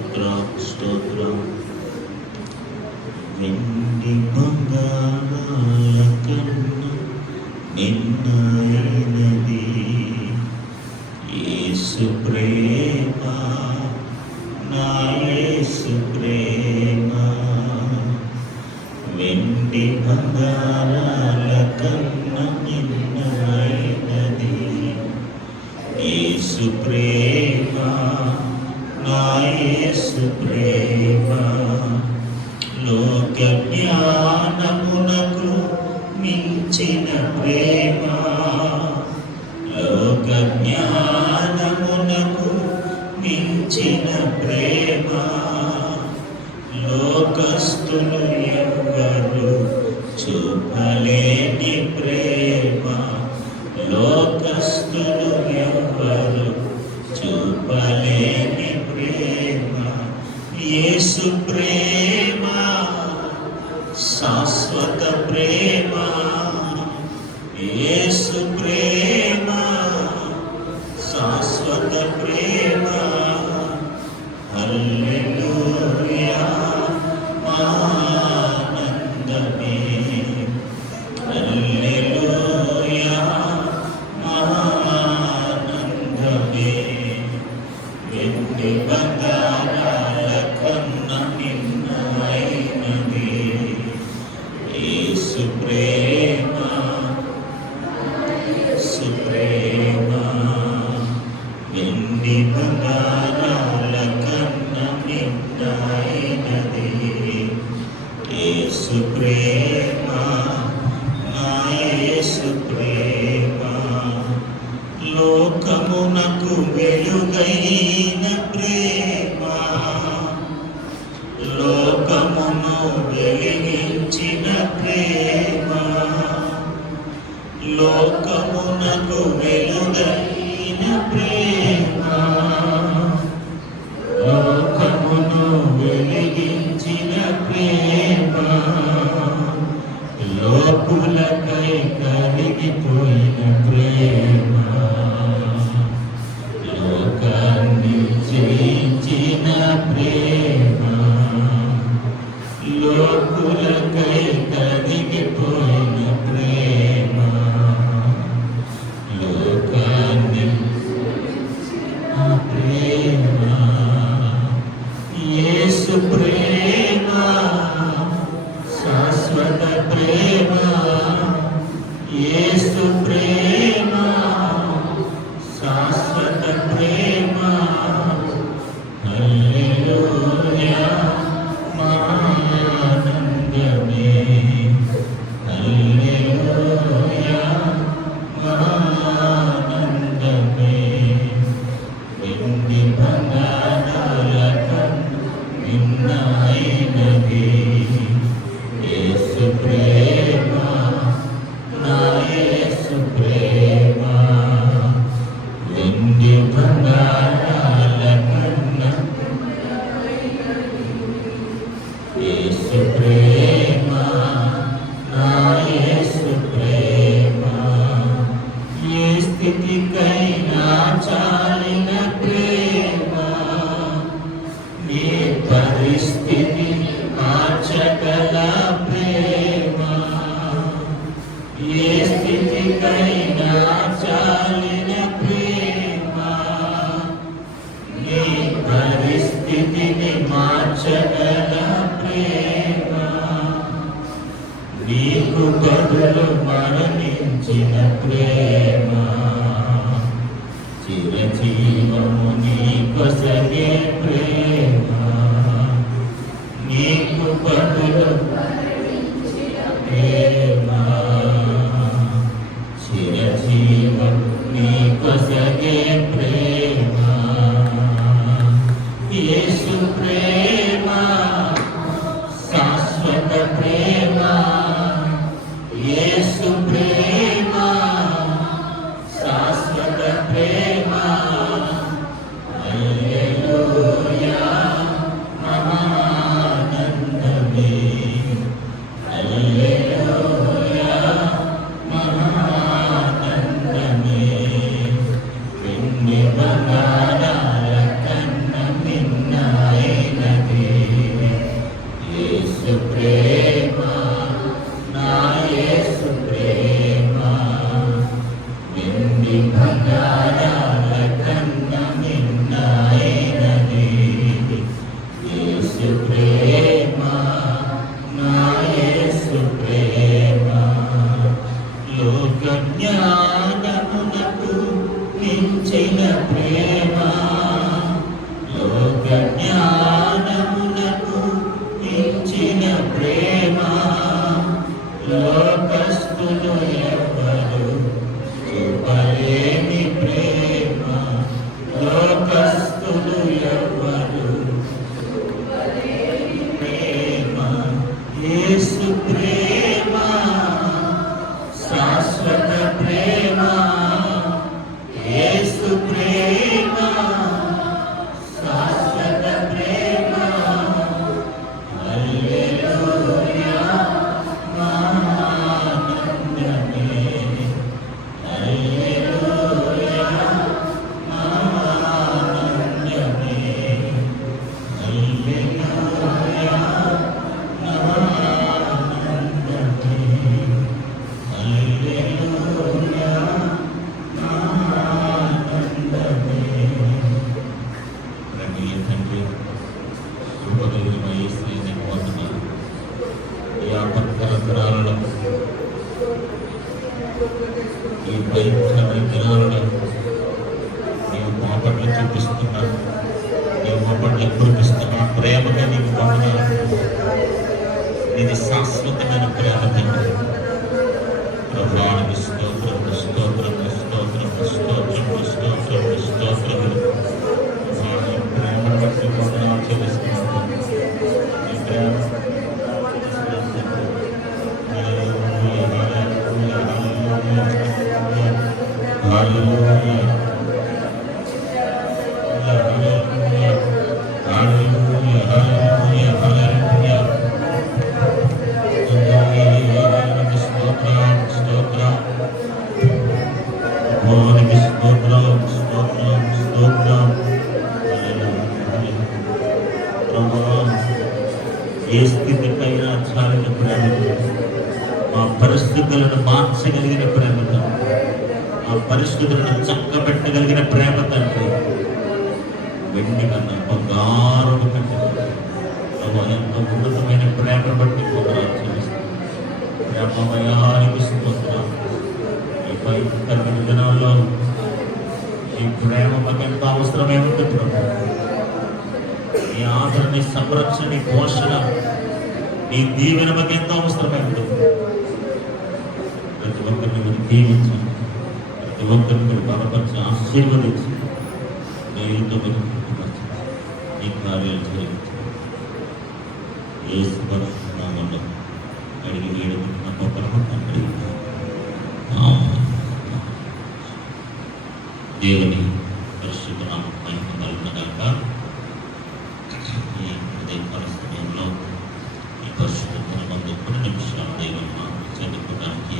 స్తోత్రం స్తోత్రం. వెండి బంగారాల కన్నా నిన్నైనది యేసు ప్రేమ, నా యేసు ప్రేమ. వెండి బంగారాల కన్నా నిన్నైనది యేసు ప్రేమ, నా యేసు ప్రేమ. లోక జ్ఞానమునకు మించిన ప్రేమ, లోక జ్ఞానమునకు మించిన ప్రేమ. లోకస్తులు ఎవ్వరు చూపలేని ప్రేమ, లోకస్తులు ఎవ్వరు చూపలేని ప్రేమ. యేసు ప్రేమ శాశ్వత ప్రేమ, యేసు ప్రేమ శాశ్వత ప్రేమ. హల్లెలూయా ఆనందమే, హల్లెలూయా ఆనందమే. వెండి బంగారాల కన్నా నిన్నైనది యేసు ప్రేమ, యేసు ప్రేమ. వెండి బంగారాల కన్నా నిన్నైనది యేసు ప్రేమ, నా యేసు ప్రేమ. లోకమునకు వెలుగైన ప్రేమ, లోకమును వెలిగించిన ప్రేమ. లోకమునకు వెలుగైన ప్రేమ, లోకమును వెలిగించిన ప్రేమ. లోకులకై కలిగిపోయిన ప్రేమ, లోకాన్ని జయించిన ప్రేమ. లోకులకై కలిగిపోయిన ప్రేమ, లోకాన్ని ప్రేమ. యేసు ప్రేమ శాశ్వత ప్రేమ, యేసు ప్రేమ శాశ్వత ప్రేమ. హల్లెలూయా ఆనందమే, హల్లెలూయా ఆనందమే. వెండి బంగారాల కన్నా నిన్నైనది యేసు ప్రేమ, నా యేసు ప్రేమ. వెండి బంగారాల కన్నా యేసు ప్రేమ, నా యేసు ప్రేమ. ఏ స్థితికైనా చాలిన ప్రేమ, ఏ పరిస్థితి మార్చగల ప్రేమ. ఏ స్థితికైనా చాలిన ప్రేమ, ఏ పరిస్థితిని మార్చగల ప్రేమ. నీకు బదులు మరణించిన ప్రేమ, చిరజీవము నీకొసగే ప్రేమ. నీకు బదులు ప్రేమ, చిరజీవము నీకొసగే ప్రేమ. యేసు ప్రేమ శాశ్వత ప్రేమ, యేసు ప్రేమ శాశ్వత ప్రేమ. కురిపిస్తున్న ప్రేమగా నీకు వందనాలు. ఇది శాశ్వతమైన ప్రేమ తండ్రి. ప్రభానికి స్తోత్రములు, స్తోత్రములు, స్తోత్రములు, స్తోత్రములు, స్తోత్రములు, స్తోత్రములు. నీ ప్రేమను బట్టి వందనాలు చెల్లిస్తున్నాను. నీ ప్రేమ ఏ స్థితికైనా చాలిన ప్రేమతో, మా పరిస్థితులను మార్చగలిగిన ప్రేమతో, ఆ పరిస్థితులను చక్కబెట్టగలిగిన ప్రేమ తండ్రి. వెండి కన్నా బంగారం కంటే ఎంతో ఉన్నతమైన ప్రేమ బట్టి పొందనాలు చెల్లిస్తాం. ప్రేమమయానికి స్తోత్రం. ఈ భయంకరమైన దినాల్లో ఈ ప్రేమ మాకు ఎంతో అవసరమే ఉంది ప్రభు. నీ ఆదరణ, నీ సంరక్షణ, నీ పోషణ, నీ దీవెన మాకు ఎంతో అవసరమే ఉంటుంది. ప్రతి ఒక్కరిని మీరు దీవించండి, ప్రతి ఒక్కరిని మీరు బలపరిచి ఆశీర్వదించి నీతో మీరు ఈ కార్యాలు చేయించండి. యేసు పరిశుద్ధ నామములో అడిగి వేడుకుంటున్న గొప్ప తండ్రి. దేవుని పరిశుద్ధ నామం మహిమ కలుగునుగాక. ఈ ఉదయకాల సమయంలో ఈ పరిశుద్ధ దినమందు కొన్ని నిమిషాలు దేవుని మాటలు చదువుకోవడానికి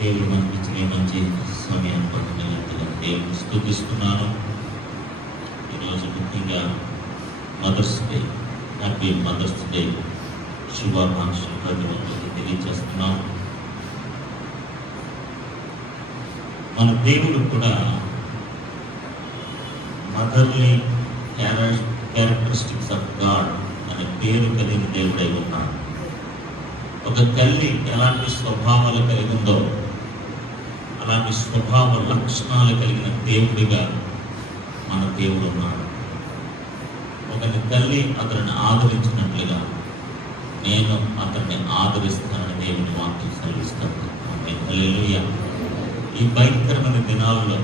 దేవుడు మనకి ఇచ్చిన మంచి సమయాన్ని పట్టినంతగా దేవుని స్తుతిస్తున్నాను. ఈరోజు ముఖ్యంగా mother's day, happy mother's day శుభాకాంక్షలు ప్రతి ఒక్కరికి తెలియజేస్తున్నాం. మన దేవుడు కూడా మదర్లీ క్యారెక్టరిస్టిక్స్ ఆఫ్ గాడ్ అనే పేరు కలిగిన దేవుడై ఉన్నాడు. ఒక తల్లి ఎలాంటి స్వభావాలు కలిగి ఉందో అలాంటి స్వభావ లక్షణాలు కలిగిన దేవుడిగా మన దేవుడు ఉన్నాడు. ఒకరి తల్లి అతన్ని ఆదరించినట్లుగా నేను అతన్ని ఆదరిస్తానని దేవుని వాక్యం సెలవిస్తాను. హల్లెలూయా. ఈ భయంకరమైన దినాల్లో,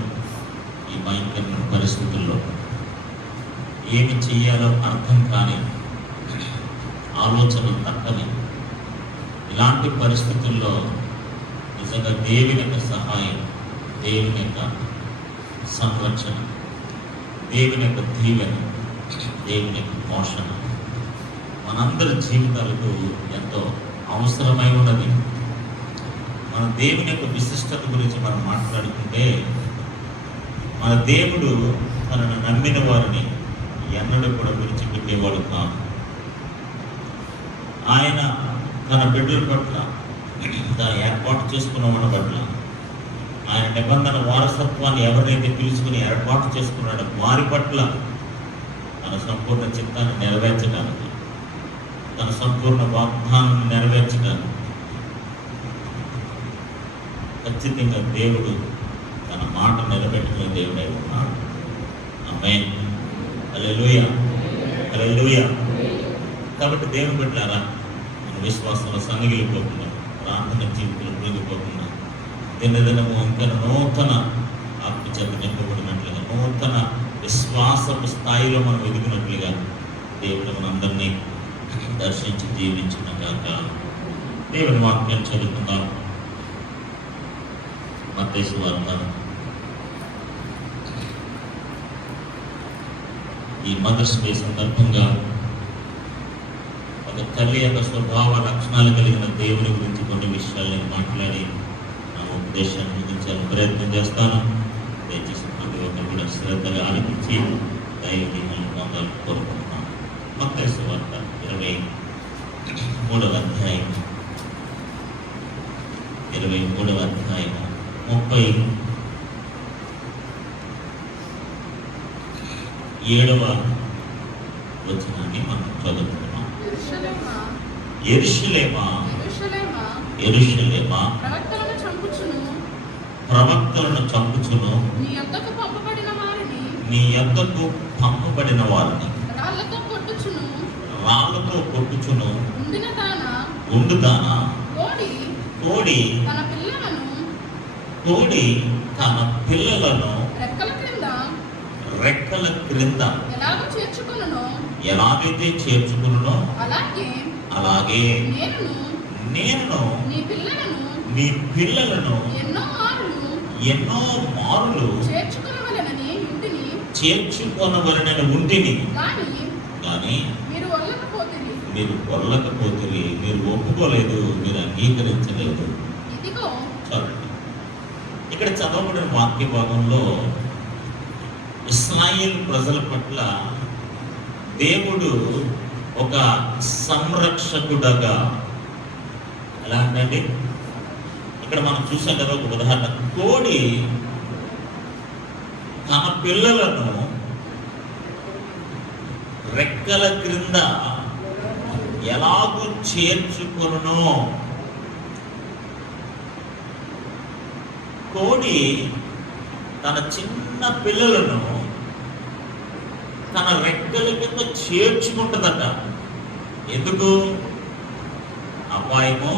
ఈ భయంకరమైన పరిస్థితుల్లో ఏమి చేయాలో అర్థం కాని, ఆలోచన తక్కని ఇలాంటి పరిస్థితుల్లో నిజంగా దేవుని యొక్క సహాయం, దేవుని యొక్క సంరక్షణ, దేవుని యొక్క దీవెన, దేవుని యొక్క పోషణ మనందరి జీవితాలకు ఎంతో అవసరమై ఉన్నది. మన దేవుని యొక్క విశిష్టత గురించి మనం మాట్లాడుకుంటే, మన దేవుడు తనను నమ్మిన వారిని ఎన్నడూ కూడా విడిచిపెట్టేవాడు కాదు. ఆయన తన బిడ్డల పట్ల, తను ఏర్పాటు చేసుకున్న మన పట్ల, ఆయన నిబంధన వారసత్వాన్ని ఎవరైతే పిలుచుకుని ఏర్పాటు చేసుకున్నాడో వారి పట్ల తన సంపూర్ణ చిత్తాన్ని నెరవేర్చడానికి, తన సంపూర్ణ వాగ్దానాన్ని నెరవేర్చడానికి ఖచ్చితంగా దేవుడు తన మాట నిలబెట్టుకునే దేవుడై ఉన్నాడు. ఆమేన్. హల్లెలూయా, హల్లెలూయా. కాబట్టి దేవుని బిడ్డలారా, మన విశ్వాసంలో సన్నగిలిపోకుండా, ప్రార్థన జీవితంలో మునిగిపోకుండా, దినదినము ఇంకా నూతన ఆత్మచేత నింపబడినట్లుగా, నూతన విశ్వాసపు స్థాయిలో మనం ఎదిగినట్లుగా దేవుడు మనందరినీ దర్శించి దీవించిన గాక. దేవుని వాక్యం చదువుకుందాం. మత్తయి సువార్త ఈ మదర్స్ డే సందర్భంగా ఒక తల్లి యొక్క స్వభావ లక్షణాలు కలిగిన దేవుని గురించి కొన్ని విషయాలు నేను మాట్లాడి నా ఉపదేశాన్ని ముగించాలని ప్రయత్నం చేస్తాను. దయచేసి ప్రతి ఒక్కరు కూడా శ్రద్ధగా ఆలకించి దైవదీవెనలు పొందాలని కోరుకుంటున్నాను. మత్తయి సువార్త 23వ అధ్యాయం 37వ అధ్యాయం 37వ వచనాన్ని మనం చదువుతున్నాం. యెరూషలేమా, యెరూషలేమా, ప్రవక్తలను చంపుచును, నీ నీ యొద్దకు పంపబడిన వారిని రాళ్లతో కొట్టుచును ఉండుదానా కోడి తన పిల్లలను రెక్కల క్రింద ఎలాగైతే చేర్చుకున్నో అలాగే నేను నీ పిల్లలను ఎన్నో మారులు చేర్చుకొనవలనని ఉంటిని, కానీ మీరు కొల్లకపోతే, మీరు ఒప్పుకోలేదు, మీరు అంగీకరించలేదు. చూడండి, ఇక్కడ చదవబడిన వాక్య భాగంలో ఇశ్రాయేలు ప్రజల పట్ల దేవుడు ఒక సంరక్షకుడగా, ఎలా అంటే ఇక్కడ మనం చూసాం కదా, ఒక ఉదాహరణ, కోడి తన పిల్లలను రెక్కల క్రింద ఎలాగూ చేర్చుకొనునో, కోడి తన చిన్న పిల్లలను తన రెక్కల కింద చేర్చుకుంటుందట. ఎందుకు? అపాయము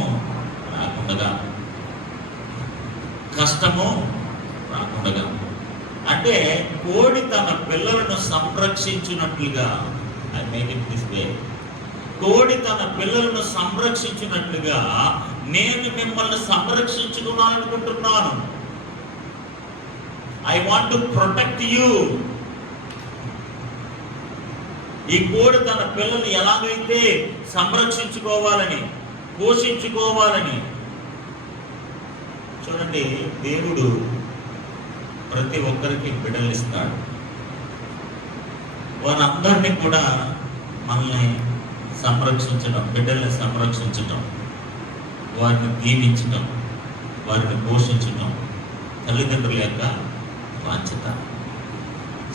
రాకుండా, కష్టము రాకుండా. అంటే కోడి తన పిల్లలను సంరక్షించినట్లుగా, I make it this way, కోడి తన పిల్లలను సంరక్షించినట్లుగా నేను మిమ్మల్ని సంరక్షించుకోవాలనుకుంటున్నాను. I want to protect you. ఈ కోడి తన పిల్లల్ని ఎలాగైతే సంరక్షించుకోవాలని, పోషించుకోవాలని, చూడండి, దేవుడు ప్రతి ఒక్కరికి బిడ్డలు ఇస్తాడు. వారందరినీ కూడా మనల్ని సంరక్షించడం, బిడ్డల్ని సంరక్షించడం, వారిని దీవించడం, వారిని పోషించడం తల్లిదండ్రుల యొక్క బాధ్యత.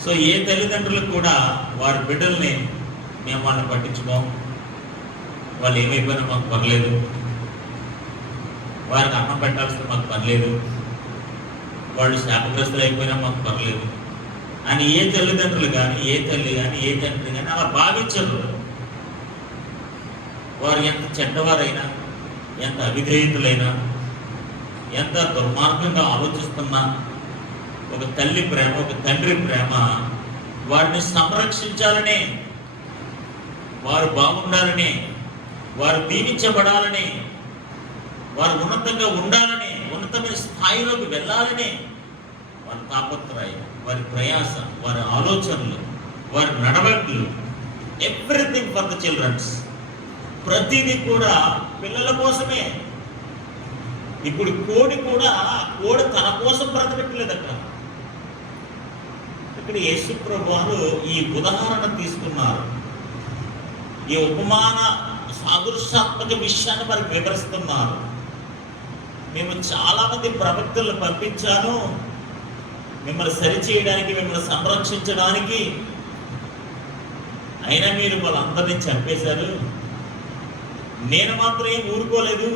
సో ఏ తల్లిదండ్రులు కూడా వారి బిడ్డల్ని మేము వాళ్ళని పట్టించుకోం, వాళ్ళు ఏమైపోయినా మాకు పర్లేదు, వారికి అన్నం పెట్టాల్సిన మాకు పర్లేదు, వాళ్ళు శాపగ్రస్తులు అయిపోయినా మాకు పర్లేదు అని ఏ తల్లిదండ్రులు కానీ, ఏ తల్లి కానీ, ఏ తండ్రి కానీ అలా భావించరు. వారు ఎంత చెడ్డవారైనా, ఎంత అవిధేయతులైనా, ఎంత దుర్మార్గంగా ఆలోచిస్తున్నా, ఒక తల్లి ప్రేమ, ఒక తండ్రి ప్రేమ వారిని సంరక్షించాలని, వారు బాగుండాలని, వారు దీవించబడాలని, వారు ఉన్నతంగా ఉండాలని, ఉన్నతమైన స్థాయిలోకి వెళ్ళాలని వారి తాపత్రయం, వారి ప్రయాస, వారి ఆలోచనలు, వారి నడవడికలు, ఎవ్రీథింగ్ ఫర్ ద చిల్డ్రన్స్. ప్రతిదీ కూడా పిల్లల కోసమే. ఇప్పుడు కోడి కూడా, కోడి తన కోసం బ్రతకట్లేదట. ఇక్కడ యేసు ప్రభువు ఈ ఉదాహరణ తీసుకున్నారు, ఈ ఉపమాన సాదృశ్యాత్మక విషయాన్ని మనకు వివరిస్తున్నారు. మేము చాలా మంది ప్రవక్తలను పంపించాను మిమ్మల్ని సరిచేయడానికి, మిమ్మల్ని సంరక్షించడానికి, అయినా మీరు వాళ్ళందరినీ చంపేశారు. నేను మాత్రం ఏం ఊరుకోలేదు.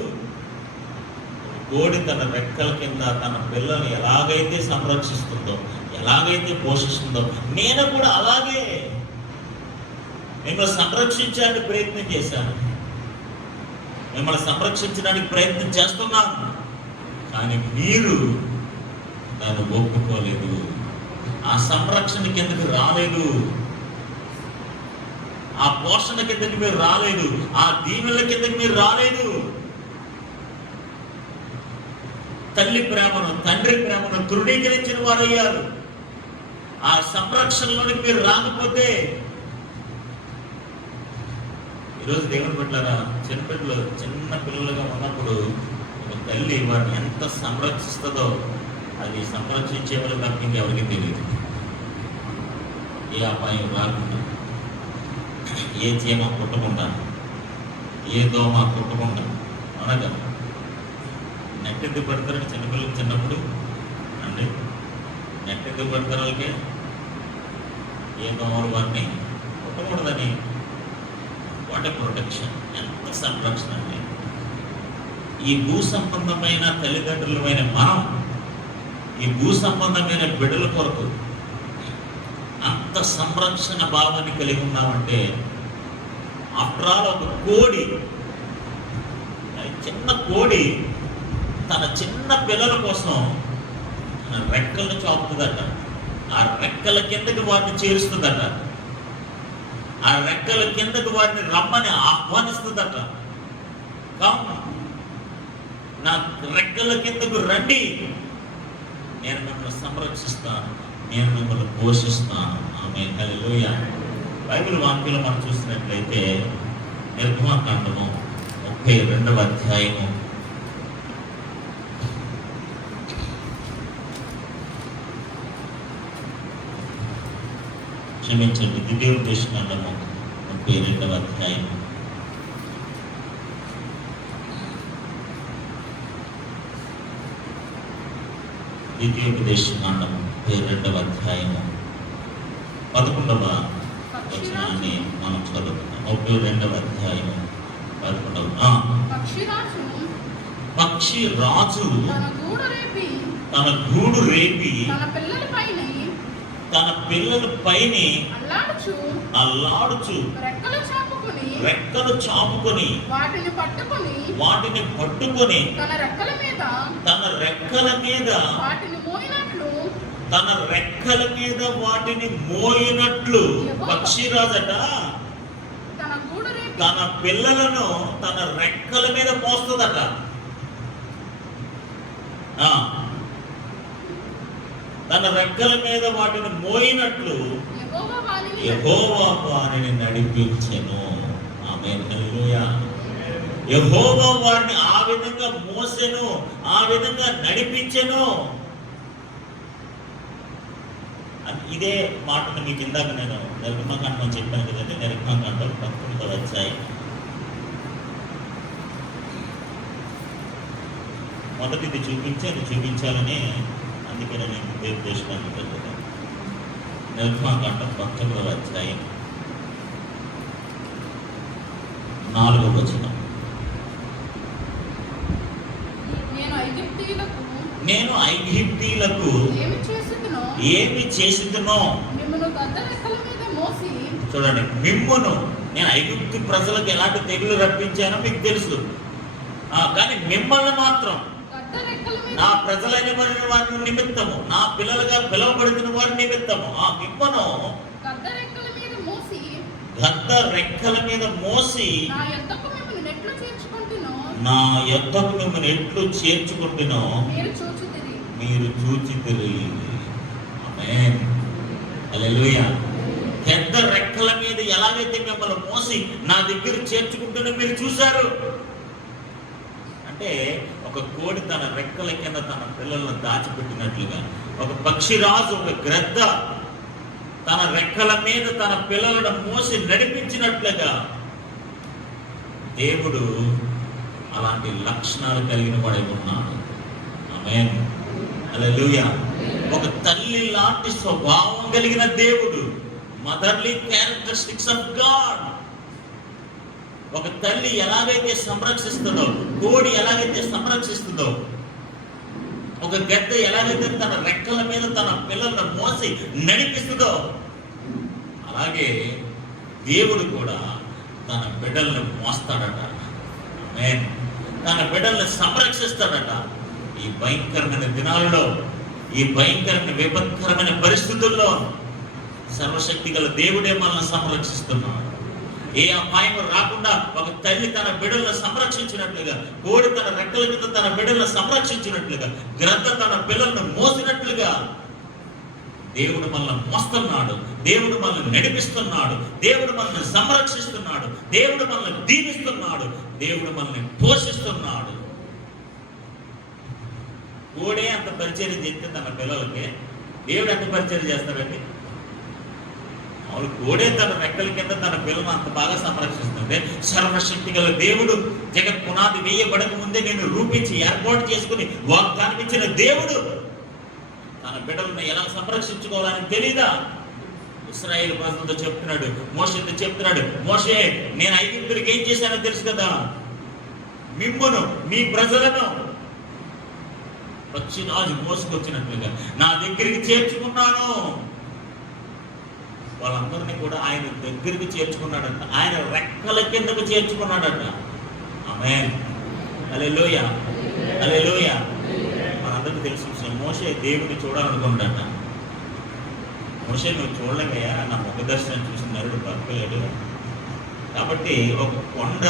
కోడి తన రెక్కల కింద తన పిల్లల్ని ఎలాగైతే సంరక్షిస్తుందో, ఎలాగైతే పోషిస్తుందో, నేను కూడా అలాగే మిమ్మల్ని సంరక్షించడానికి ప్రయత్నం చేశాను, మిమ్మల్ని సంరక్షించడానికి ప్రయత్నం చేస్తున్నాను. కానీ మీరు దాన్ని ఒప్పుకోలేదు, ఆ సంరక్షణ కిందకి రాలేదు, ఆ పోషణ కిందకి మీరు రాలేదు, ఆ దీవెనల కిందకి మీరు రాలేదు. తల్లి ప్రేమను, తండ్రి ప్రేమను తృణీకరించిన వారయ్యారు. ఆ సంరక్షణలోనికి మీరు రాకపోతే, ఈరోజు దేవుని బిడ్డలారా, చిన్న పిల్లలుగా ఉన్నప్పుడు ఒక తల్లి వారిని ఎంత సంరక్షిస్తుందో అది సంరక్షించే వాళ్ళు తప్ప ఇంకెవరికి తెలియదు. ఏ అపాయం రాకుండా, ఏ చీమ కుట్టకుండా, ఏ దోమ కుట్టకుండా, అనగా నెట్టెందుకు పెడతారని చిన్నపిల్లలు చిన్నప్పుడు అండి, నెట్టెందుకు పెడతారు వాళ్ళకి? ఏ దోమలు వారిని కుట్టకూడదని. వాట్ ప్రొటెక్షన్, ఎంత సంరక్షణ అండి. ఈ భూ సంబంధమైన తల్లిదండ్రులమైన మనం ఈ భూ సంబంధమైన బిడ్డల కొరకు ఎంత సంరక్షణ భావాన్ని కలిగి ఉన్నామంటే, ఆఫ్టర్ ఆల్ ఒక కోడి, చిన్న కోడి తన చిన్న పిల్లల కోసం తన రెక్కలను చాపుతుందట. ఆ రెక్కల కిందకి వారిని చేరుస్తుందట. ఆ రెక్కల కిందకి వారిని రమ్మని ఆహ్వానిస్తుందట. నా రెక్కల కిందకు రండి, నేను మిమ్మల్ని సంరక్షిస్తాను, నేను మిమ్మల్ని పోషిస్తాను. ఆమేన్, హల్లెలూయా. బైబిల్ వాక్యంలో మనం చూసినట్లయితే నిర్గమకాండము 32వ అధ్యాయము క్షమించండి, ద్వితీయోపదేశకాండము 32వ అధ్యాయం 32వ అధ్యాయము 11వ వచనాన్ని మనం చదువుతున్నాం. 32వ అధ్యాయము 11వ. పక్షి రాజు తన గూడు రేపి తన పిల్లల పైన అల్లాడుచు రెక్కలు చాపుకొని వాటిని పట్టుకొని తన రెక్కల మీద వాటిని మోయినట్లు పక్షిరాజట తన పిల్లలను తన రెక్కల మీద మోస్తుందట. తన రెక్కల మీద వాటిని మోయినట్లు యెహోవా వారిని నడిపించెను. ఆమేన్, హల్లెలూయా. యెహోవా వారిని ఆ విధంగా మోసెను, ఆ విధంగా నడిపించెను. ఇదే మాటను మీకు ఇందాక నేను నిర్గమకాండం చెప్పాను కదండి. నిర్గమకాండం 19వ అధ్యాయం మొదటిది చూపించాలని అందుకే నేను నిర్దేశాన్ని చదువుతాను. నిర్గమకాండం 19వ అధ్యాయం 4వ వచనం. నేను ఐగుప్తీయులకు ఏమి చేసిదునో చూడండి. మిమ్మును నేను ఐగుప్తు ప్రజలకు ఎలాంటి తెగులు రప్పించానో మీకు తెలుసు, కానీ మిమ్మల్ని మాత్రం నా ప్రజలైన వారి నిమిత్తము, నా పిల్లలుగా పిలువబడుతున్న వారి నిమిత్తము మిమ్మను గద్ద రెక్కల మీద మోసి నా యొద్దకు మిమ్మల్ని ఎట్లు చేర్చుకుంటునో మీరు చూచితిరి. ఆమేన్, హల్లెలూయా. పెద్ద రెక్కల మీద ఎలాగైతే మిమ్మల్ని మోసి నా దగ్గర చేర్చుకుంటున్నా మీరు చూశారు. అంటే ఒక కోడి తన రెక్కల కింద తన పిల్లలను దాచిపెట్టినట్లుగా, ఒక పక్షిరాజు, ఒక గ్రద్ద తన రెక్కల మీద తన పిల్లలను మోసి నడిపించినట్లుగా దేవుడు అలాంటి లక్షణాలు కలిగిన వాడై ఉన్నాడు. ఆమేన్, హల్లెలూయా. ఒక తల్లి లాంటి స్వభావం కలిగిన దేవుడు, మదర్లీ క్యారెక్టరిస్టిక్స్ ఆఫ్ గాడ్. ఒక తల్లి ఎలాగైతే సంరక్షిస్తుందో, కోడి ఎలాగైతే సంరక్షిస్తుందో, ఒక గద్ద ఎలాగైతే తన రెక్కల మీద తన పిల్లలను మోసి నడిపిస్తుందో, అలాగే దేవుడు కూడా తన బిడ్డలను మోస్తాడట. ఆమేన్, తన బిడ్డలను సంరక్షిస్తాడట. ఈ భయంకరమైన దినాలలో, ఈ భయంకరమైన విపత్కరమైన పరిస్థితుల్లో సర్వశక్తి గల దేవుడే మనల్ని సంరక్షిస్తున్నాడు. ఏ అపాయం రాకుండా ఒక తల్లి తన బిడ్డలను సంరక్షించినట్లుగా, కోడి తన రెక్కల మీద తన బిడ్డలను సంరక్షించినట్లుగా, గ్రద్ద తన పిల్లలను మోసినట్లుగా దేవుడు మనల్ని మోస్తున్నాడు. దేవుడు మనల్ని నడిపిస్తున్నాడు. దేవుడు మనల్ని సంరక్షిస్తున్నాడు. దేవుడు మనల్ని దీవిస్తున్నాడు. దేవుడు మనల్ని పోషిస్తున్నాడు. కోడే అంత పరిచర్య చేస్తే తన పిల్లలకి దేవుడు ఎంత పరిచర్య చేస్తాడండి? వాళ్ళు కోడే తన రెక్కల కింద తన పిల్లలను అంత బాగా సంరక్షిస్తుంటే, సర్వశక్తి గల దేవుడు జగత్ పునాది వేయబడక ముందే నేను రూపించి ఏర్పాటు చేసుకుని వాగ్దానం ఇచ్చిన దేవుడు తన బిడ్డలను ఎలా సంరక్షించుకోవాలని తెలీదా? ఇశ్రాయేలు ప్రజలతో చెప్తున్నాడు, మోషేతో చెప్తున్నాడు, మోషే నేను ఐగుప్తులకు ఏం చేశానో తెలుసు కదా, మిమ్మును మీ ప్రజలను పక్షిరాజు మోసుకొచ్చినట్లుగా నా దగ్గరికి చేర్చుకున్నాను. వాళ్ళందరినీ కూడా ఆయన దగ్గరికి చేర్చుకున్నాడట, ఆయన రెక్కల కిందకు చేర్చుకున్నాడట. ఆమేన్, హల్లెలూయా, హల్లెలూయా. మనందరికీ తెలిసిన విషయం, మోషే దేవుడిని చూడాలనుకున్నాడట. మోషే నువ్వు చూడలేమయ్యా, నా ముఖ దర్శనం చూసిన నరుడు బతకలేడు, కాబట్టి ఒక కొండ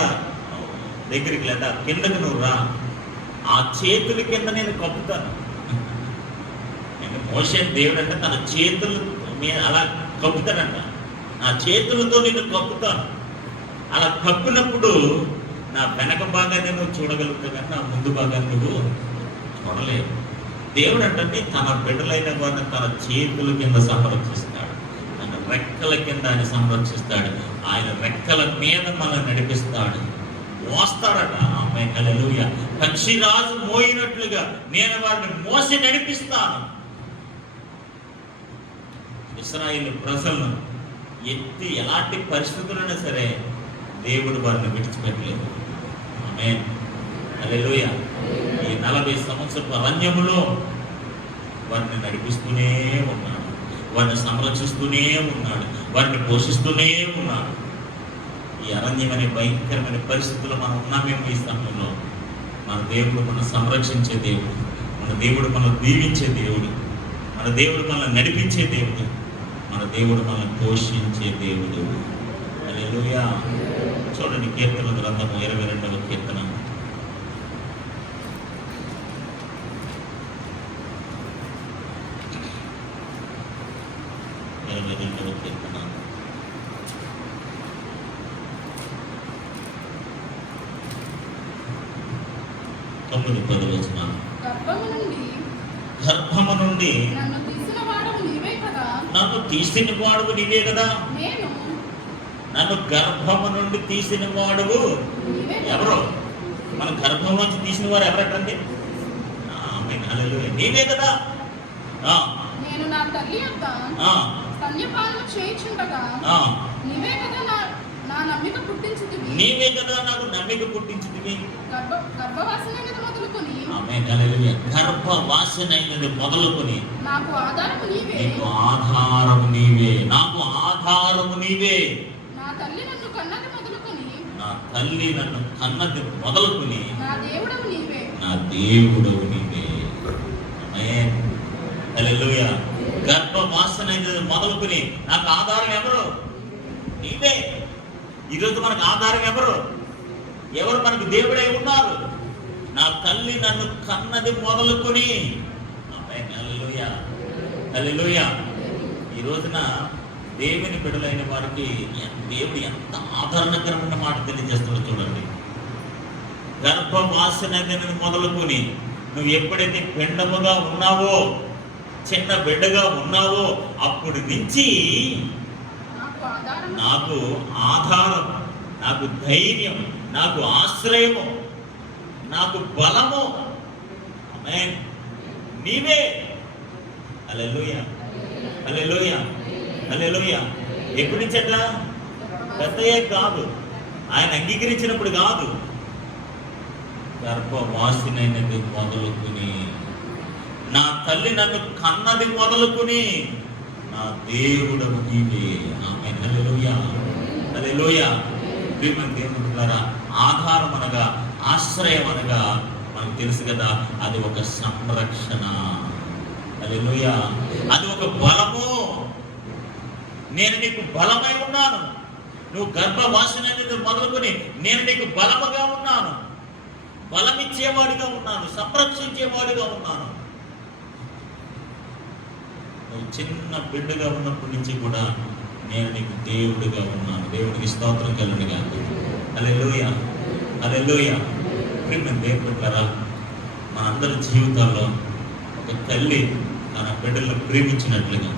దగ్గరికి లేదా కిందకు నువ్వు రా, ఆ చేతుల కింద నేను కప్పుతాను. మోషే దేవుడు అంటే తన చేతులు మీద అలా కప్పుతానంట, నా చేతులతో నేను కప్పుతాను. అలా కప్పినప్పుడు నా వెనక భాగాన్ని నువ్వు చూడగలుగుతావు, కానీ నా ముందు భాగాన్ని నువ్వు చూడలేవు. దేవుడు అంటే తన బిడ్డలైన వారిని తన చేతుల కింద సంరక్షిస్తాడు, తన రెక్కల కింద ఆయన సంరక్షిస్తాడు, ఆయన రెక్కల మీద మనల్ని నడిపిస్తాడు, మోస్తాడట. ఆమేన్, హల్లెలూయా. పక్షిరాజు మోయినట్లుగా నేను వారిని మోసి నడిపిస్తాను. ఇశ్రాయేలు ప్రజలను ఎత్తి ఎలాంటి పరిస్థితులైనా సరే దేవుడు వారిని విడిచిపెట్టలేదు. ఆమేన్, హల్లెలూయా. ఈ 40 సంవత్సరపు అరణ్యములో వారిని నడిపిస్తూనే ఉన్నాడు, వారిని సంరక్షిస్తూనే ఉన్నాడు, వారిని పోషిస్తూనే ఉన్నాడు. ఈ అరణ్యం అనే భయంకరమైన పరిస్థితుల్లో మనం ఉన్నామేమో ఈ సమయంలో, మన దేవుడు మనం సంరక్షించే దేవుడు, మన దేవుడు మనం దీవించే దేవుడు, మన దేవుడు మనల్ని నడిపించే దేవుడు, మన దేవుడు మనల్ని పోషించే దేవుడు. హల్లెలూయా. చూడండి, కీర్తన గ్రంథము 22వ కీర్తన 22వ కీర్తన 9-10 వచనాలు. గర్భము నుండి నన్ను తీసిన వాడువు నీవే కదా. నన్ను గర్భము నుండి తీసిన వాడువు ఎవరు? మన గర్భం నుంచి తీసిన వారు ఎవరటండి? నీవే కదా. నేను నా తల్లి యొక్క స్తన్యపానము చేయుచుండగా నీవే కదా నా నమ్మిక పుట్టించితివి. నీవే కదా నాకు నమ్మిక పుట్టించితివి. గర్భవాసనైనది మొదలుకొని ఆమేన్, హల్లెలూయా. గర్భవాసనైనది మొదలుకొని నాకు ఆధారము నీవే. నీకు ఆధారము నీవే, నాకు ఆధారము నీవే. నా తల్లి నన్ను కన్నది మొదలుకొని నా తల్లి నన్ను కన్నది మొదలుకొని నా దేవుడవు నీవే, నా దేవుడవు నీవే. ఆమేన్, హల్లెలూయా. గర్భవాసనైనది మొదలుకొని నాకు ఆధారం ఎవరు? నీవే. ఈరోజు మనకు ఆధారం ఎవరు? ఎవరు మనకు దేవుడై ఉన్నారు? నా తల్లి నన్ను కన్నది మొదలుకొని. ఆమేన్, హల్లెలూయా, హల్లెలూయా. ఈ రోజున దేవుని బిడ్డలైన వారికి దేవుడు ఎంత ఆదరణకరమైన మాట తెలియజేస్తాడో చూడండి. గర్భవాసనైనది మొదలుకొని నువ్వు ఎప్పుడైతే పిండముగా ఉన్నావో, చిన్న బిడ్డగా ఉన్నావో, అప్పుడు నుంచి నాకు ఆధారం, నాకు ధైర్యం, నాకు ఆశ్రయము, నాకు బలము ఆమేన్ నీవే. హల్లెలూయా, హల్లెలూయా, హల్లెలూయా. ఎప్పటి నుంచట? పెద్దయే కాదు, ఆయన అంగీకరించినప్పుడు కాదు, గర్భవాసినైనది మొదలుకుని, నా తల్లి నన్ను కన్నది మొదలుకుని నా దేవుడవు నీవే. ఆమేన్, హల్లెలూయా, హల్లెలూయా. దేవుడులారా, ఆధారం అనగా, ఆశ్రయం అనగా మనకు తెలుసు కదా, అది ఒక సంరక్షణ. హల్లెలూయా. అది ఒక బలము. నేను నీకు బలమై ఉన్నాను. నువ్వు గర్భవాసనైనది మొదలుకొని నేను నీకు బలముగా ఉన్నాను, బలమిచ్చేవాడిగా ఉన్నాను, సంరక్షించేవాడిగా ఉన్నాను. నువ్వు చిన్న బిడ్డగా ఉన్నప్పటి నుంచి కూడా నేను నీకు దేవుడిగా ఉన్నాను. దేవుడికి స్తోత్రం కలుగునుగా. హల్లెలూయా, హల్లెలూయా. ప్రియమైన దేవుని బిడ్డలారా, మనందరి జీవితాల్లో ఒక తల్లి తన బిడ్డలను ప్రేమించినట్లుగా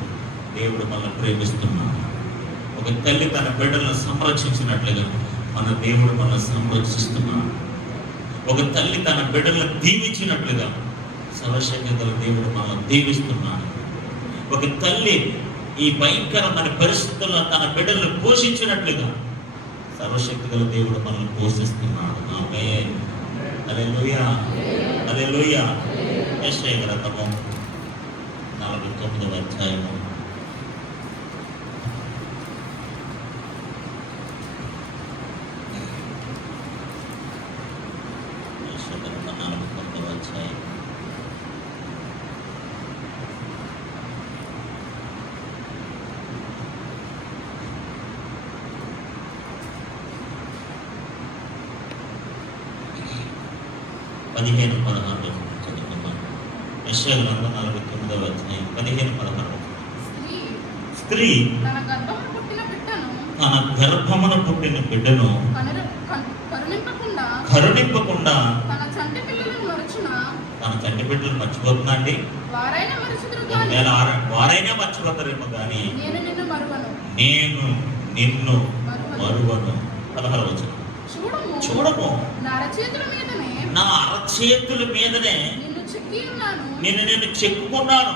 దేవుడు మనల్ని ప్రేమిస్తున్నాడు. ఒక తల్లి తన బిడ్డలను సంరక్షించినట్లుగా మన దేవుడు మనల్ని సంరక్షిస్తున్నాడు. ఒక తల్లి తన బిడ్డలను దీవించినట్లుగా సర్వశక్తిగల దేవుడు మనల్ని దీవిస్తున్నాడు. ఒక తల్లి ఈ భయంకరమైన పరిస్థితుల్లో తన బిడ్డలను పోషించినట్లుగా సర్వశక్తిగల దేవుడు మనల్ని పోషిస్తున్నాడు. ఆమేన్, హల్లెలూయా, హల్లెలూయా. యెషయా గ్రంథము 49వ అధ్యాయము 15-16 చదువుకుందాం. యెషయా గ్రంథం 49వ అధ్యాయం 15-16. స్త్రీ స్త్రీ తన గర్భమున పుట్టిన బిడ్డను తన గర్భమున పుట్టిన బిడ్డను కరుణింపకుండా తన చంటి పిల్లలను మరచున తన చంటి బిడ్డలు మర్చిపోతున్నా అండి. వారైనా మరచుదురు గాని ఒకవేళ వారైనా మర్చిపోతారేమో కానీ నేను నిన్ను మరువను. నేను నిన్ను మరువను. 16వ వచనం. చూడము నా అరచేతుల మీదనే నా అరచేతుల మీదనే నిన్ను చెక్కి ఉన్నాను. నేను చెక్కుకున్నాను.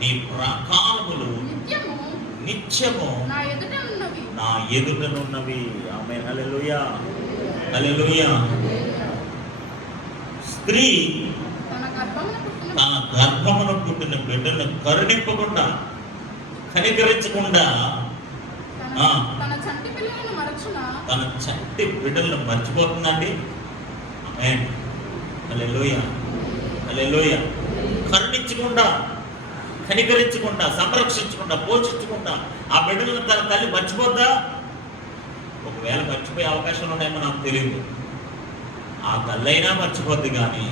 నీ ప్రాకారములు నిత్యము నా ఎదుట ఉన్నవి. నా ఎదుటనున్నవి. ఆమేన్. హల్లెలూయా, హల్లెలూయా. స్త్రీ తన గర్భమున పుట్టిన బిడ్డను కరుణింపకుండా కనికరించకుండా తన చంటి పిల్లలను మరచున తన చంటి బిడ్డలను మర్చిపోతుందండి. ఆమేన్. హల్లెలూయా, హల్లెలూయా. కరుణించకుండా, కనికరించకుండా, సంరక్షించకుండా, పోషించకుండా ఆ బిడ్డలను తన తల్లి మర్చిపోద్దా? ఒకవేళ మర్చిపోయే అవకాశాలు ఉన్నాయేమో నాకు తెలియదు. ఆ తల్లైనా మర్చిపోద్ది కానీ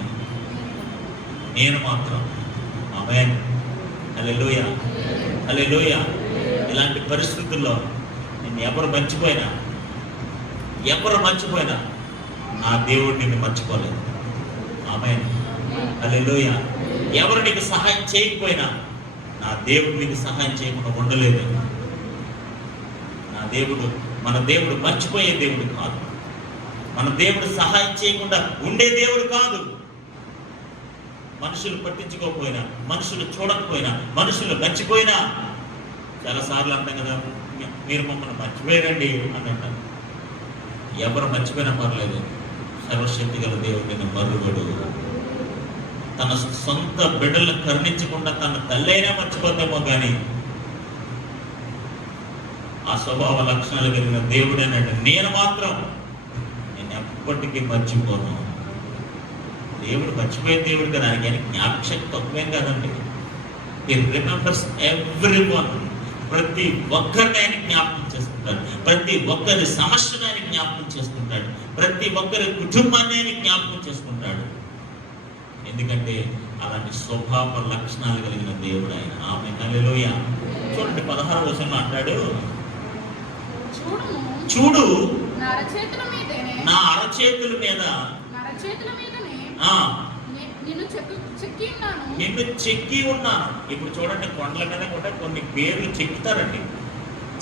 నేను మాత్రం. ఆమేన్. హల్లెలూయా, హల్లెలూయా. ఇలాంటి పరిస్థితుల్లో నేను ఎవరు మర్చిపోయినా నా దేవుడు నిన్ను మర్చిపోలేదు. ఆమేన్. హల్లెలూయా. ఎవరు నీకు సహాయం చేయకపోయినా నా దేవుడు నీకు సహాయం చేయకుండా ఉండలేదు. మన దేవుడు మర్చిపోయే దేవుడు కాదు. మన దేవుడు సహాయం చేయకుండా ఉండే దేవుడు కాదు. మనుషులు పట్టించుకోకపోయినా, మనుషులు చూడకపోయినా, మనుషులు మర్చిపోయినా, చాలాసార్లు అంటాం కదా, మీరు మమ్మల్ని మర్చిపోయారండి అని అంటారు. ఎవరు మర్చిపోయినా పర్లేదు, సర్వశక్తి గల దేవుడు నిన్ను మరువడు. తన సొంత బిడ్డలను కరుణించకుండా తన తల్లైనా మర్చిపోతామో కానీ ఆ స్వభావ లక్షణాలు కలిగిన దేవుడేనంటే నేను మాత్రం ఎప్పటికీ మర్చిపోను. దేవుడు మర్చిపోయే దేవుడు కదా, ఆయనకి జ్ఞాపకశక్తి తక్కువేం కాదండి. He remembers everyone. ప్రతి ఒక్కరిని ఆయన జ్ఞాపకం చేసుకుంటాడు. ప్రతి ఒక్కరి సమస్యను ఆయన జ్ఞాపకం చేసుకుంటాడు. ప్రతి ఒక్కరి కుటుంబాన్ని ఆయన జ్ఞాపకం చేసుకుంటాడు. ఎందుకంటే అలాంటి స్వభావ లక్షణాలు కలిగిన దేవుడు ఆయన. ఆమేన్. హల్లెలూయా. చూడండి 16వ వచనంలో అంటాడు, చూడు నా అరచేతుల మీద నిన్ను చెక్కి ఉన్నాను. ఇప్పుడు చూడండి, కొండల మీద కూడా కొన్ని పేర్లు చెక్కుతారండి.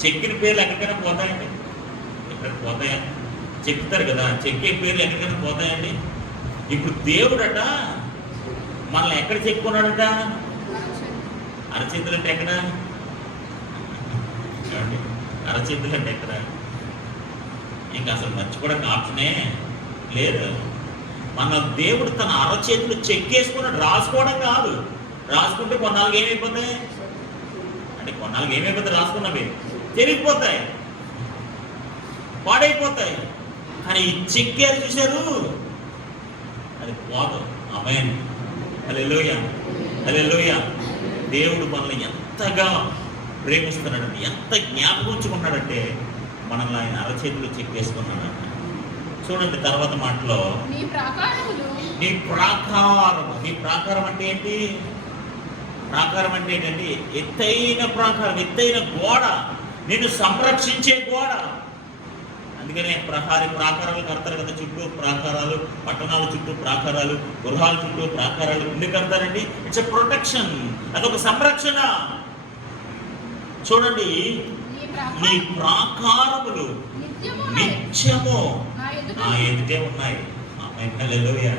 చెక్కిన పేర్లు ఎక్కడికైనా పోతాయండి? ఎక్కడికి పోతాయా? చెక్కుతారు కదా, చెక్కే పేర్లు ఎక్కడికైనా పోతాయండి? ఇప్పుడు దేవుడట మనల్ని ఎక్కడ చెక్కున్నాడట? అరచేతులు అంటే ఎక్కడ? అరచేతులు అంటే ఎక్కడ? ఇంకా అసలు మర్చిపోవడానికి ఆప్షనే లేదు. మన దేవుడు తన అరచేతులు చెక్కేసుకున్నాడు. రాసుకోవడం కాదు. రాసుకుంటే కొన్నాళ్ళకి ఏమైపోతాయి అంటే రాసుకున్నవి తిరిగిపోతాయి, పాడైపోతాయి. కానీ ఈ చెక్కారు చూశారు, అది పోదు. ఆమేన్. హల్లెలూయా, హల్లెలూయా. దేవుడు మనల్ని ఎంతగా ప్రేమిస్తున్నాడంటే, ఎంత జ్ఞాపకం ఉంచుకున్నాడంటే మనల్ని ఆయన అరచేతులు చెక్కేసుకున్నాడంట. చూడండి తర్వాత మాటలో, నీ ప్రాకారం అంటే ఏంటి? ప్రాకారం అంటే ఏంటంటే ఎత్తైన ప్రాకారం, ఎత్తైన గోడ, నిన్ను సంరక్షించే గోడ. అందుకనే ప్రాకారాలు కడతారు కదా, చుట్టూ ప్రాకారాలు, పట్టణాల చుట్టూ ప్రాకారాలు, గృహాల చుట్టూ ప్రాకారాలు ఎందుకు కడతారండి? ఇట్స్ ఎ ప్రొటెక్షన్, అదొక సంరక్షణ. చూడండి, నీ ప్రాకారములు నిత్యము నా ఎదుటే ఉన్నాయి. ఆమేన్. హల్లెలూయా.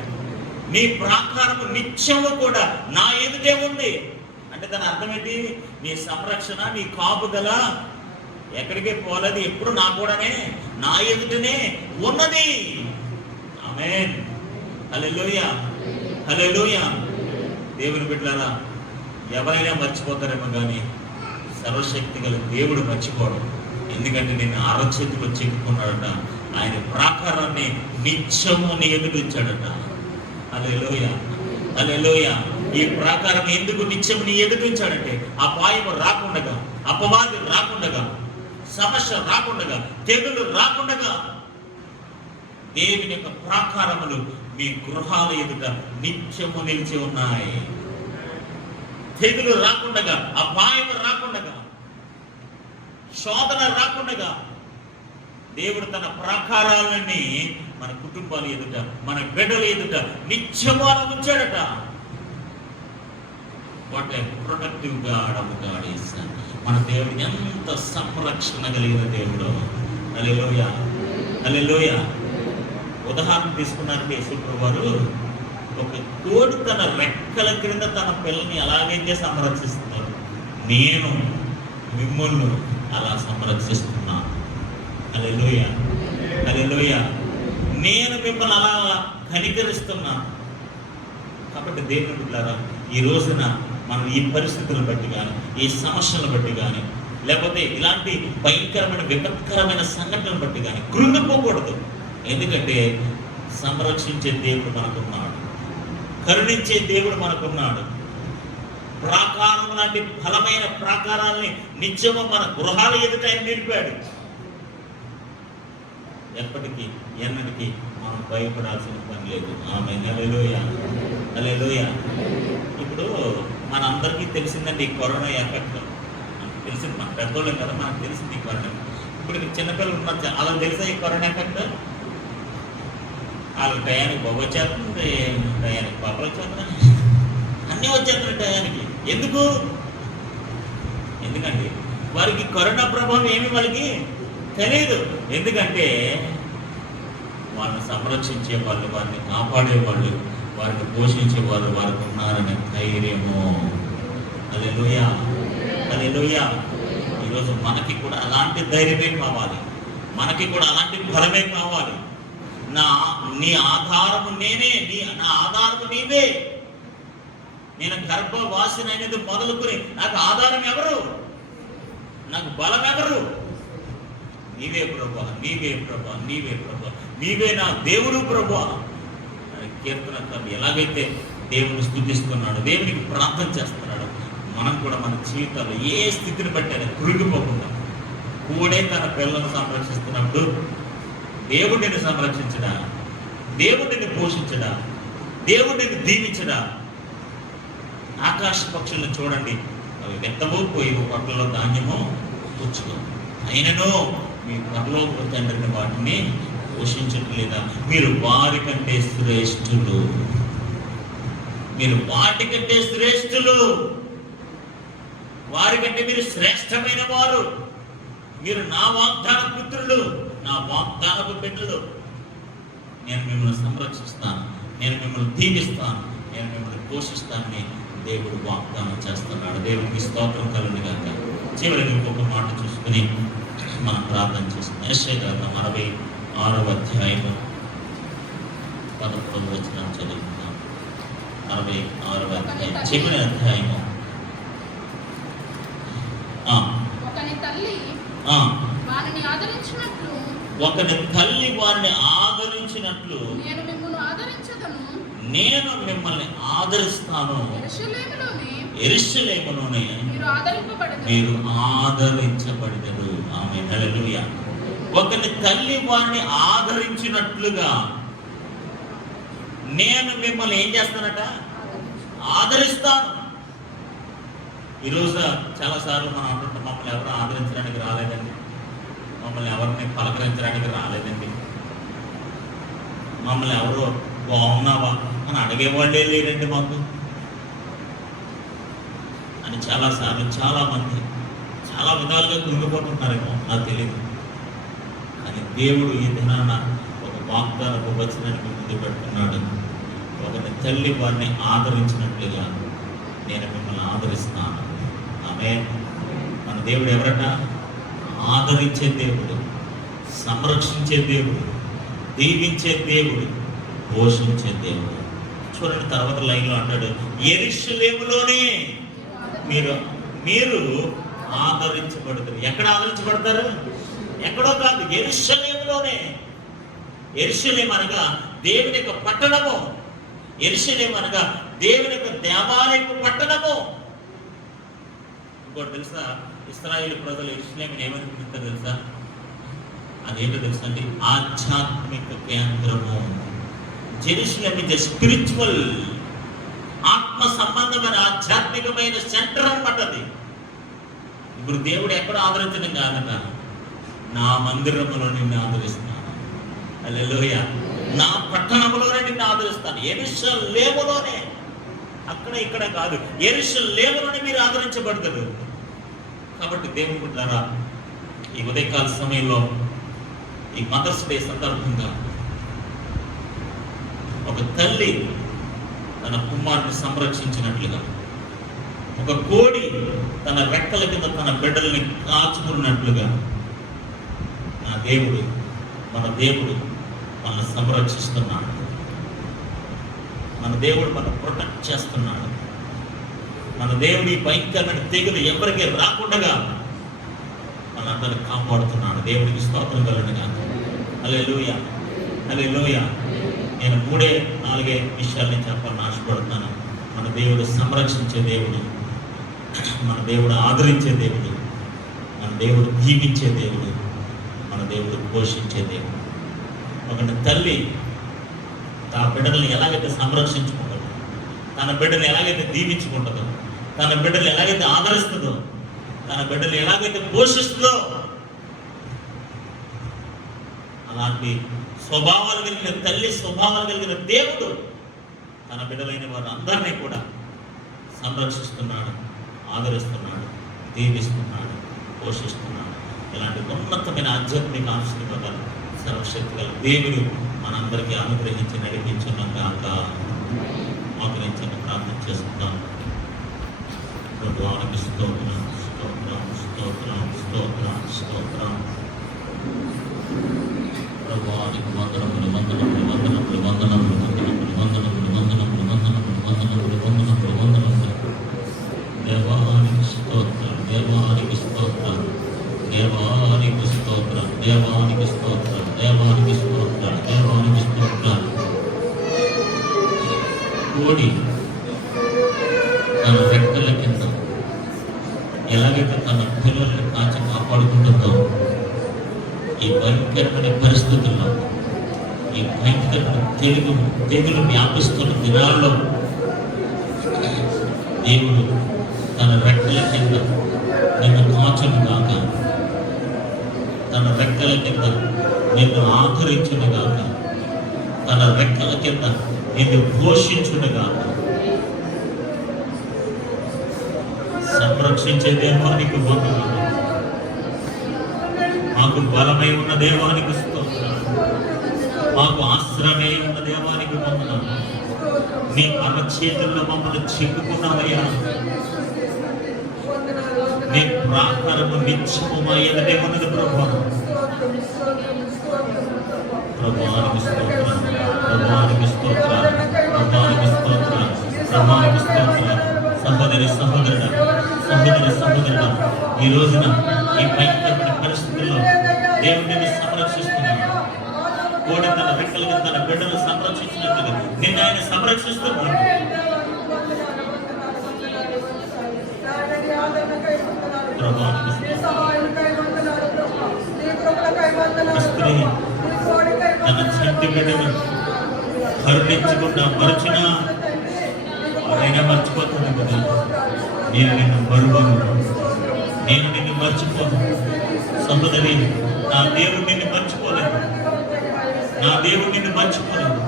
నీ ప్రాకారము నిత్యము కూడా నా ఎదుటే ఉంది అంటే దాని అర్థం ఏంటి? నీ సంరక్షణ, నీ కాపుదల ఎక్కడికే పోలేదు, ఎప్పుడు నా కూడానే, నా ఎదుటనే ఉన్నది. ఆమేన్. హల్లెలూయా, హల్లెలూయా. దేవుని బిడ్డలారా, ఎవరైనా మర్చిపోతారేమో కానీ సర్వశక్తి గల దేవుడు మర్చిపోవడం. ఎందుకంటే నేను అరచేతిలో చెక్కుకున్నాడట. ఆయన ప్రాకారాన్ని నిత్యము నీ ఎదుటి ఉంచాడట. హల్లెలూయా, హల్లెలూయా. ఈ ప్రాకారం ఎందుకు నిత్యము నీ ఎదుటి ఉంచాడంటే అపాయము రాకుండగా, అపవాది రాకుండగా, సమస్య రాకుండగా, తెగులు రాకుండగా దేవుని యొక్క ప్రాకారములు మీ గృహాల ఎదుట నిత్యము నిలిచి ఉన్నాయి. తెగులు రాకుండగా, అపాయం రాకుండగా, శోధన రాకుండగా దేవుడు తన ప్రాకారాలన్నీ మన కుటుంబాల ఎదుట, మన బిడ్డల ఎదుట నిత్యము ఉంచాడట. What a protective God of God is. మన దేవుడు ఎంత సంరక్షణ కలిగిన దేవుడు. హల్లెలూయా, హల్లెలూయా. ఉదాహరణ తీసుకున్నారంటే యేసుప్రభువు వారు ఒక కోడి తన రెక్కల క్రింద తన పిల్లని ఎలాగైతే సంరక్షిస్తున్నారు, నేను మిమ్మల్ని అలా సంరక్షిస్తున్నాను. హల్లెలూయా, హల్లెలూయా. నేను మిమ్మల్ని అలా కనికరిస్తున్నాను. కాబట్టి దేవుని బిడ్డలారా, ఈ రోజున మనం ఈ పరిస్థితులను బట్టి కానీ, ఈ సమస్యలను బట్టి కానీ, లేకపోతే ఇలాంటి భయంకరమైన విపత్కరమైన సంఘటనలను బట్టి కానీ కృంగిపోకూడదు. ఎందుకంటే సంరక్షించే దేవుడు మనకున్నాడు, కరుణించే దేవుడు మనకున్నాడు. ప్రాకారం లాంటి బలమైన ప్రాకారాల్ని నిత్యము మన గృహాల ఎదుట ఆయన నిలిపాడు. ఎప్పటికీ ఎన్నటికీ మనం భయపడాల్సిన పని లేదు. ఆమేన్. హల్లెలూయా, హల్లెలూయా. ఇప్పుడు మనందరికీ తెలిసిందండి ఈ కరోనా ఎఫెక్ట్. తెలిసింది, మన పెద్దోళ్ళం కదా, మనకు తెలిసింది ఈ కరోనా. ఇప్పుడు చిన్నపిల్లలు ఉన్నారు, వాళ్ళకి తెలుసా ఈ కరోనా ఎఫెక్ట్? వాళ్ళకి టయానికి బొబ్బ వచ్చేస్తుంది, టయానికి పాపలు వచ్చేస్తున్నాయి, అన్నీ వచ్చేస్తున్నాయి టయానికి. ఎందుకంటే వారికి కరోనా ప్రభావం ఏమి వాళ్ళకి తెలియదు. ఎందుకంటే వాళ్ళని సంరక్షించే వాళ్ళు, వారిని కాపాడేవాళ్ళు, వారిని పోషించే వాళ్ళు వారికి ఉన్నారనే ధైర్యము. హల్లెలూయా, హల్లెలూయా. ఈరోజు మనకి కూడా అలాంటి ధైర్యమే కావాలి, మనకి కూడా అలాంటి బలమే కావాలి. నీ ఆధారము నేనే, నా ఆధారము నీవే. నేను గర్భవాసినైనది మొదలుకొని నాకు ఆధారం ఎవరు, నాకు బలం ఎవరు? నీవే ప్రభా, నీవే ప్రభా, నీవే ప్రభా, నీవే నా దేవుడు ప్రభా. కీర్తనకారుడు ఎలాగైతే దేవుని స్తుతిస్తున్నాడు, దేవునికి ప్రార్థన చేస్తున్నాడు, మనం కూడా మన జీవితాల్లో ఏ స్థితిని బట్టి అయినా కృంగిపోకుండా కూడే తన పిల్లలను సంరక్షిస్తున్నప్పుడు దేవుడిని సంరక్షించడా, దేవుడిని పోషించడా, దేవుడిని దీవించడా. ఆకాశ పక్షులను చూడండి, అవి వెత్తవో పోయి పట్లలో ధాన్యమో పుచ్చుకో, అయినను మీ పరలోక తండ్రిని వాటిని పోషించట్లేదా? మీరు వారి కంటే శ్రేష్ఠులు, మీరు వాటి కంటే శ్రేష్ఠులు, వారి కంటే మీరు శ్రేష్టమైన వారు. మీరు నా వాగ్దాన పుత్రులు, నా వాగ్దానపు బిడ్డలు. నేను మిమ్మల్ని సంరక్షిస్తాను, నేను మిమ్మల్ని దీవిస్తాను, నేను మిమ్మల్ని పోషిస్తానని దేవుడు వాగ్దానం చేస్తున్నాడు. దేవునికి స్తోత్రం కలుగును గాక. చివరికి ఇంకొక మాట చూసుకుని మనం ప్రార్థన చేస్తున్నాం. యెషయా గ్రంథం 66వ అధ్యాయము 11వ వచనం చదువుతున్నాం. 66వ అధ్యాయం, చివరి అధ్యాయము. ఒకని తల్లి వారిని ఆదరించినట్లు, ఒకని తల్లి వారిని ఆదరించినట్లు నేను మిమ్మల్ని ఆదరించదను, నేను మిమ్మల్ని ఆదరిస్తాను. యెరూషలేములోనే మీరు ఆదరించబడెదరు. ఆమేన్, హల్లెలూయా. ఒకని తల్లి వారిని ఆదరించినట్లుగా నేను మిమ్మల్ని ఏం చేస్తానట? ఆదరిస్తాను. ఈరోజు చాలాసార్లు మనం అంటుంటాం, మమ్మల్ని ఎవరు ఆదరించడానికి రాలేదండి, మమ్మల్ని ఎవరిని పలకరించడానికి రాలేదండి, మమ్మల్ని ఎవరు బాగున్నావా అని అడిగేవాళ్ళే లేరండి మాకు అని చాలాసార్లు చాలామంది చాలా విధాలుగా కృంగిపోతున్నారేమో నాకు తెలియదు. కానీ దేవుడు ఈ దినాన ఒక వాగ్దానపు వచనానికి ముందు పెడుతున్నాడు. ఒకరి తల్లి వారిని ఆదరించినట్లుగా నేను మిమ్మల్ని ఆదరిస్తాను. ఆమేన్. మన దేవుడు ఎవరట? ఆదరించే దేవుడు, సంరక్షించే దేవుడు, దీవించే దేవుడు, పోషించే దేవుడు. చూడండి, తర్వాత లైన్లో అంటాడు, యెరూషలేములోనే మీరు ఆదరించబడతారు. ఎక్కడ ఆదరించబడతారు? ఎక్కడో కాదు, యెరూషలేములోనే. యెరూషలేము అనగా దేవుని యొక్క పట్టణము. యెరూషలేము అనగా దేవుని యొక్క దేవాలయపు పట్టణము. ఇంకోటి తెలుసా, ఇశ్రాయేలు ప్రజలు యెరూషలేముని ఏమని పిలుస్తారు తెలుసా? అదేంటో తెలుసా అండి? ఆధ్యాత్మిక కేంద్రము. జెరూసలేం ఇస్ స్పిరిచువల్, ఆత్మ సంబంధమైన ఆధ్యాత్మికమైన సెంటర్ అన్నమాట అది. ఇప్పుడు దేవుడు ఎక్కడ ఆదరించడం కాదట, నా మందిరములో నిన్ను ఆదరిస్తాను. హల్లెలూయా. నా పట్టణములోనే నిన్ను ఆదరిస్తాను. యెరూషలేములోనే, అక్కడ ఇక్కడ కాదు, యెరూషలేములోనే మీరు ఆదరించబడతారు. కాబట్టి దేవుని బిడ్డలారా, ఈ ఉదయకాల సమయంలో ఈ మదర్స్ డే సందర్భంగా ఒక తల్లి తన కుమారుని సంరక్షించినట్లుగా, ఒక కోడి తన రెక్కల కింద తన బిడ్డల్ని కాచుకున్నట్లుగా మన దేవుడు మనల్ని సంరక్షిస్తున్నాడు. మన దేవుడు మనం ప్రొటెక్ట్ చేస్తున్నాడు. మన దేవుడి భయంకరమైన తెగులు ఎవరికి రాకుండా మనందరిని కాపాడుతున్నాడు. దేవుడికి స్తోత్రం కలుగునుగా. హల్లెలూయా, హల్లెలూయా. నేను 3-4 విషయాల్ని చెప్పాలని ఆశపడుతున్నాను. మన దేవుడు సంరక్షించే దేవుడు, మన దేవుడు ఆదరించే దేవుడు, మన దేవుడు దీవించే దేవుడు, మన దేవుడు పోషించే దేవుడు. ఒక తల్లి తన బిడ్డల్ని ఎలాగైతే సంరక్షించుకుంటుందో, తన బిడ్డల్ని ఎలాగైతే దీవించుకుంటుందో, తన బిడ్డల్ని ఎలాగైతే ఆదరిస్తుందో, తన బిడ్డల్ని ఎలాగైతే పోషిస్తుందో, అలాంటి స్వభావాలు కలిగిన తల్లి, స్వభావాలు కలిగిన దేవుడు తన బిడ్డలైన వారు అందరినీ కూడా సంరక్షిస్తున్నాడు, ఆదరిస్తున్నాడు, దీవిస్తున్నాడు, పోషిస్తున్నాడు. ఇలాంటి ఉన్నతమైన ఆధ్యాత్మిక ఆశీర్వాదాలు సర్వశక్తి గల దేవుడు మనందరికీ అనుగ్రహించి నడిపించున్నాక మోకరించని ప్రార్థన చేస్తున్నాం. ప్రభువానికి స్తోత్రం, స్తోత్రం, స్తోత్రం, స్తోత్రం, స్తోత్రం. ప్రభువానికి వందనములు, వందనములు, వందనములు, వందనములు, వందనములు, వందనములు, వందనములు, వందనములు, వందనములు, వందనములు, వందనములు. దేవానికి స్తోత్రం, దేవానికి స్తోత్రం, దేవానికి స్తోత్రం, దేవానికి స్తోత్రం, దేవానికి స్తోత్రం, దేవానికి స్తోత్రం. కోడి తన రెక్కల కింద ఎలాగైతే తన పిల్లల్ని కాచి కాపాడుకుంటుందో, ఈ భయంకరమైన పరిస్థితుల్లో, ఈ భయంకరమైన తెగులు వ్యాపిస్తున్న దినాల్లో దేవుడు తన రెక్కల కింద నిన్ను కాచును గాక, తన రెక్కల కింద నిన్ను ఆదరించును గాక, తన రెక్కల కింద నిన్ను పోషించును గాక. సంరక్షించే దేవానికి వందనాలు. మాకు బలమై ఉన్న దేవానికి స్తోత్రాలు, మాకు ఆశ్రమై ఉన్న దేవానికి వందనాలు. నీ అరచేతుల్లో మమ్మల్ని చెక్కుకున్నామయ్యా. నీ ప్రాకారము నిత్యమైనదే ఉన్నది ప్రభువానికి స్తోత్రం, ప్రభువానికి స్తోత్రాలు, ప్రభువానికి స్తోత్రాలు, ప్రభువానికి స్తోత్రాలు. సహోదరి సహోదరుడా, సహోదరి సహోదరుడా, ఈ రోజున ఈ భయంకరమైన పరిస్థితుల్లో దేవుడిని సంరక్షిస్తున్నాడు. కోడి తన రెక్కలుగా తన బిడ్డను సంరక్షించినట్లుగా నిన్ను ఆయన సంరక్షిస్తున్నాడు. స్త్రీ తన చంటి బిడ్డను కరుణించకుండా మరచినా ఆయన మర్చిపోతుంది కదా. నేను నిన్ను మరువను, నేను నిన్ను మర్చిపోను. సహోదరి, నా దేవుడు నిన్ను మర్చిపోలేదు, నా దేవుడు నిన్ను మర్చిపోలేదు.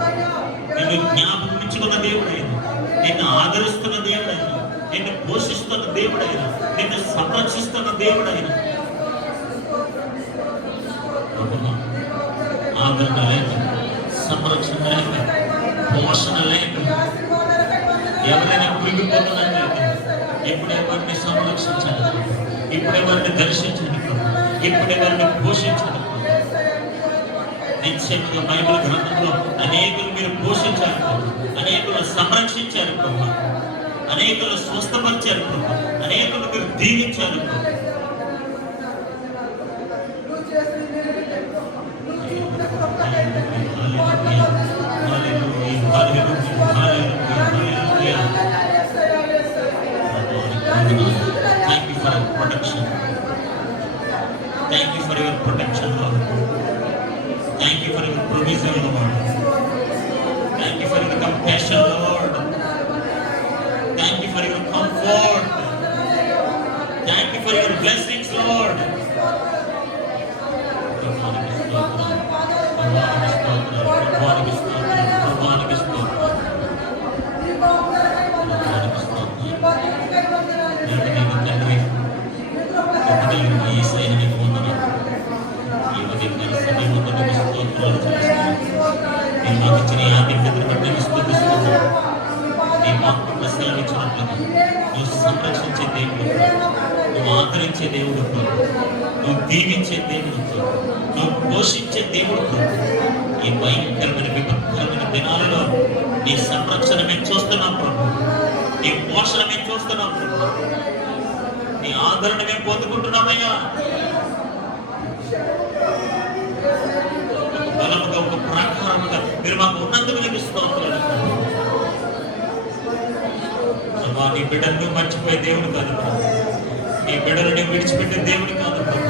నిన్ను జ్ఞాపకం ఉంచుకున్న దేవుడైనా, నిన్ను ఆదరిస్తున్న దేవుడైనా, నిన్ను పోషిస్తున్న దేవుడైనా, నిన్ను సంరక్షిస్తున్న దేవుడైనా. ఆదరణ లేక, సంరక్షణ లేక, పోషణ లేక ఎవరైనా కృంగిపోతున్నారైతే ఇప్పుడే వారిని సంరక్షించాలి, ఇప్పుడే వారిని దర్శించాలి, ఇప్పుడే వారిని పోషించాలి. నిశ్చయంగా బైబిల్ గ్రంథంలో అనేకులు మీరు పోషించారు, అనేకులు సంరక్షించారు, అనేకులు స్వస్థపరిచారు, అనేకులు మీరు దీవించారు. Thank you for your protection. Thank you for your protection, Lord. Thank you for your provision, Lord. Thank you for your compassion, Lord. Thank you for your comfort. Thank you for your blessings, Lord. ప్రభువానికి స్తోత్రం. ప్రభువానికి స్తోత్రం. ప్రభువానికి స్తోత్రం. ప్రభువానికి స్తోత్రం. ప్రభువానికి స్తోత్రం. నేటి నీకు తండ్రి, ఎప్పటికీ యేసయ్య నీకు వందనాలు. ఈ ఉదయకాల సమయములో నీకు స్తోత్రాలు చెల్లిస్తున్నాను. నీ మాకు ఇచ్చిన ఈ ఆధిక్యతను బట్టి నీకు స్తుతిస్తున్నాను. నీ మాకు పట్ల సెలవిచ్చినట్లుగా నువ్వు సంరక్షించే దేవుడు, నువ్వు ఆదరించే దేవుడు, నువ్వు దీవించే దేవుడు, నువ్వు పోషించే దేవుడు. ఈ భయంకరమైన విపత్కరమైన దినాలలో నీ సంరక్షణ మేము చూస్తున్నాం ప్రభు, నీ పోషణ మేము చూస్తున్నాం ప్రభు, నీ ఆదరణ మేము పొందుకుంటున్నామయ్యా. ఒక బలముగా, ఒక ప్రాకారముగా మీరు మాకు ఉన్నందుకు నీకు స్తోత్రాలు. ప్రభా, నీ బిడ్డను మర్చిపోయే దేవుడు కాదు ప్రభు, నీ బిడ్డను నువ్వు విడిచిపెట్టే దేవుడు కాదు ప్రభు.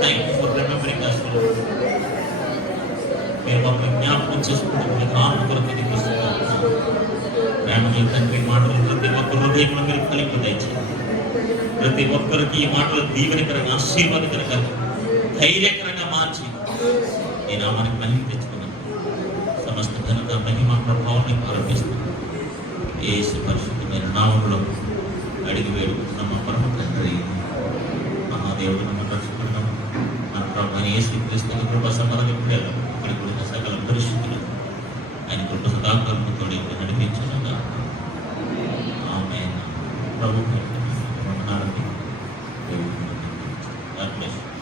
Thank you for remembering us, Lord. మీరు మమ్మల్ని జ్ఞాపకం చేసుకుంటూ మీ నామం కొరకు నీకు స్తోత్రాలు. ప్రేమగల తండ్రి, మాటలు ప్రతి ఒక్క హృదయంలో మీరు కలిపి దయచేయండి. ప్రతి ఒక్కరికి ఈ మాటలు దీవెనకరంగా, ఆశీర్వాదకరంగా, ధైర్యకరంగా మార్చి ఈ నామానికి మహిమ తెచ్చుకున్నాను. సమస్త ఘనత, మహిమ, ప్రభావాన్ని ఆరోపిస్తున్నాను. యేసు పరిశుద్ధమైన నామంలో అడిగి వేడుకుంటున్నాం మా పరమ తండ్రి. మహాదేవుడు నన్ను రక్షకున్నాం. మన ప్రభు యేసు క్రీస్తు కృప సమాధానం ఇప్పుడేలా ఇక్కడికి ఉన్న సకల పరిశుద్ధులు ఆయన కృప సదాకాలంతో నడిపించుగా. ఆమేన్. ప్రభు దేవుడు. God bless you.